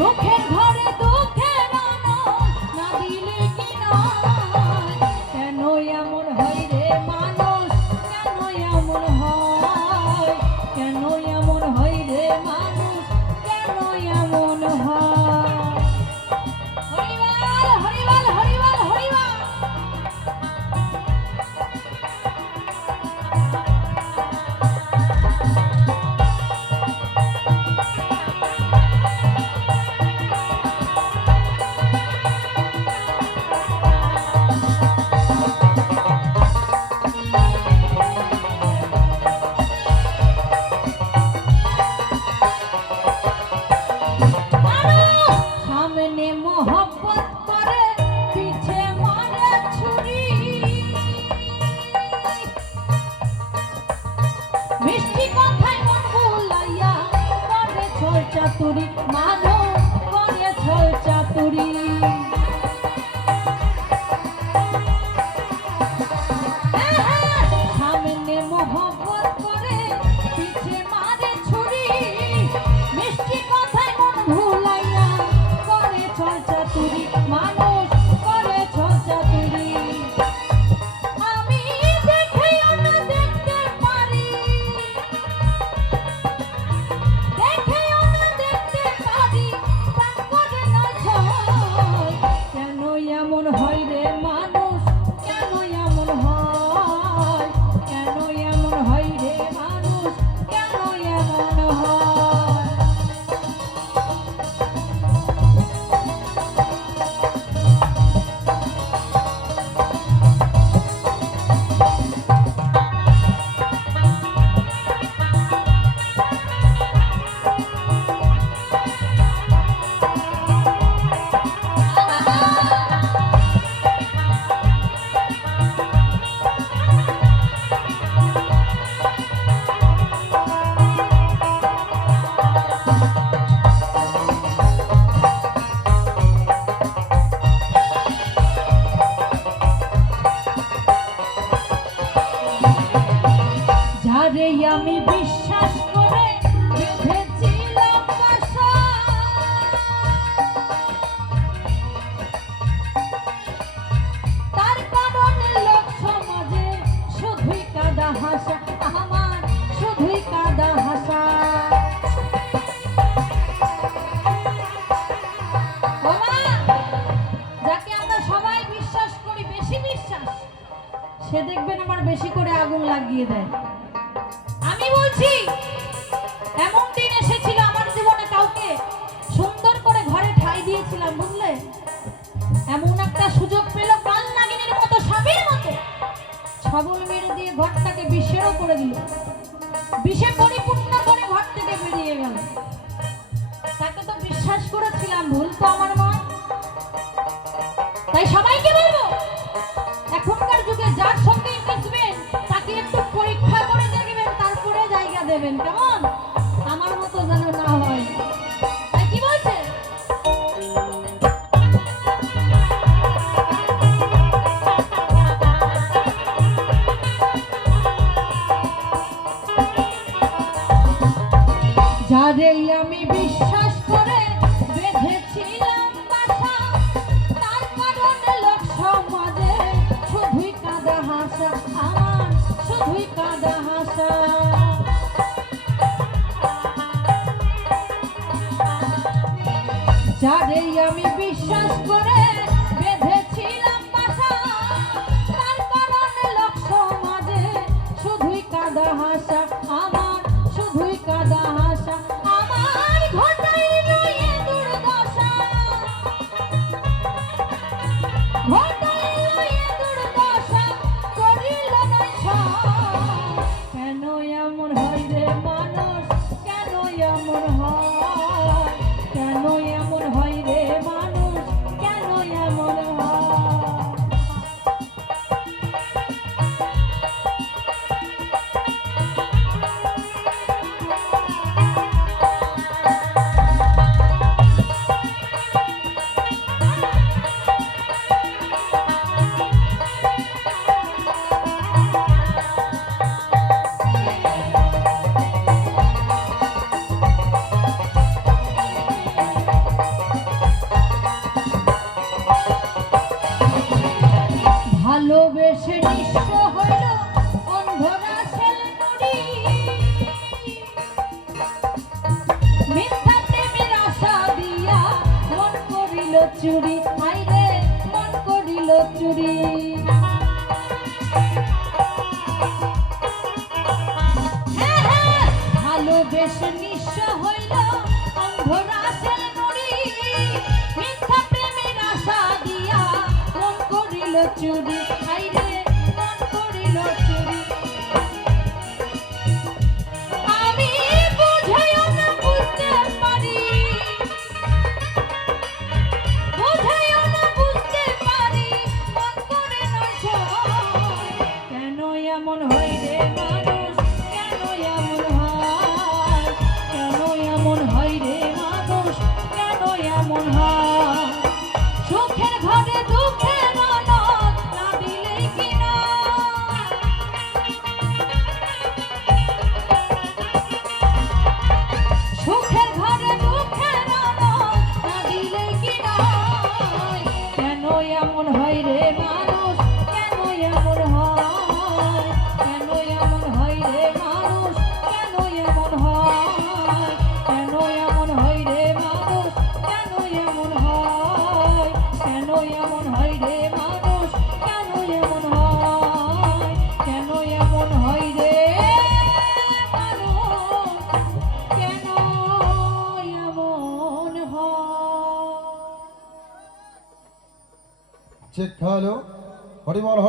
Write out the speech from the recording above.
সুখের ঘরে দুঃখের না দিলে কি নয় কেন এমন হয় রে মানুষ কেন এমন হয় কেন এমন হয় রে মানুষ কেন এমন হয় হরিবল হরিবল হরিবল হরিবল সামনে মোহব্বত করে পিছে মারে ছুরি মিষ্টি কথায় মন ভুলাইয়া করে ছল চাতুরি মানুষ করে ছল চাতুরি সামনে মোহব্বত করে পিছে মারে ছুরি মিষ্টি কথায় মন ভুলাইয়া করে ছল চাতুরি মানুষ করে ছল চাতুরি আমি দেখেও না দেখতে পারি দেখেও না দেখতে পারি প্রাণ করে না ছয় কেন এমন হয় রে মানুষ কেন এমন হয় কেন এমন হয় রে মানুষ কেন এমন হয় যারে আমি বিশ্বাস করে বেঁধেছিলাম বাসা তার কারণে লোক সমাজে শুধুই কাদা হাসা আমার শুধুই কাদা হাসা যাকে আমরা সবাই বিশ্বাস করি বেশি বিশ্বাস সে দেখবেন আমার বেশি করে আগুন লাগিয়ে দেয় আমি বলছি এমন দিন এসেছিল আমার জীবনে কাউকে সুন্দর করে ঘরে ঠাঁই দিয়েছিলাম বুঝলে এমন একটা সুযোগ পেল কাল নাগিনীর মতো সাপের মতো ছবল মেরে দিয়ে ঘরটাকে বিষেরও করে দিল বিষে পরিপূর্ণ করে ঘর থেকে বেরিয়ে গেল তাকে তো বিশ্বাস করেছিলাম ভুল তো আমার মা তাই সবাইকে বলবো এখনকার যুগে যার সঙ্গে মিশবেন তাকে একটু পরীক্ষা করে দেখবেন তারপরে জায়গা দেবেন কেমন আমার মতো যেন না হয় তাই কি বলছে যারে আমি বিশ্বাস করে বেঁধেছিলাম বাসা তার কারণে লোক সমাজে শুধুই কাদা হাসা আমার শুধুই কাদা হাসা যারে আমি বিশ্বাস করে বেঁধেছিলাম বাসা তার কারণে লোক সমাজে শুধুই কাদা হাসা আমার শুধুই কাদা হাসা আমার ঘটাইল এ দুর্দশা ঘটাইল এ দুর্দশা করিল না কেন এমন হয় রে মানুষ কেন এমন হয় কেন এমন হয় রে মানুষ কেন বেশ নিঃস্ব হইল অন্ধরাসের নুড়ি, মিথ্যা প্রেমের আশা দিয়া মন করিল চুরি, হাইরে মন করিল চুরি। আমি বুঝাইও না বুঝতে পারি, বুঝাইও না বুঝতে পারি, মন করে নয় কেন এমন হয় রে মানুষ, কেন এমন হয়, কেন এমন হয় রে মানুষ, কেন এমন হয়। সুখের ঘরে দুঃখের ননদ না দিলে কি না, সুখের ঘরে দুঃখের ননদ না দিলে কি না। কেন এমন হয় রে মানুষ, কেন এমন হয়, কেন এমন হয় রে মানুষ, কেন এমন হয়, কেন এমন হয় রে মানুষ, কেন এমন হয়, কেন এমন হয় রে মানুষ, কেন এমন হয়, কেন এমন হয় রে মানুষ, কেন এমন হয়। চেক হলো হরিবল হরি।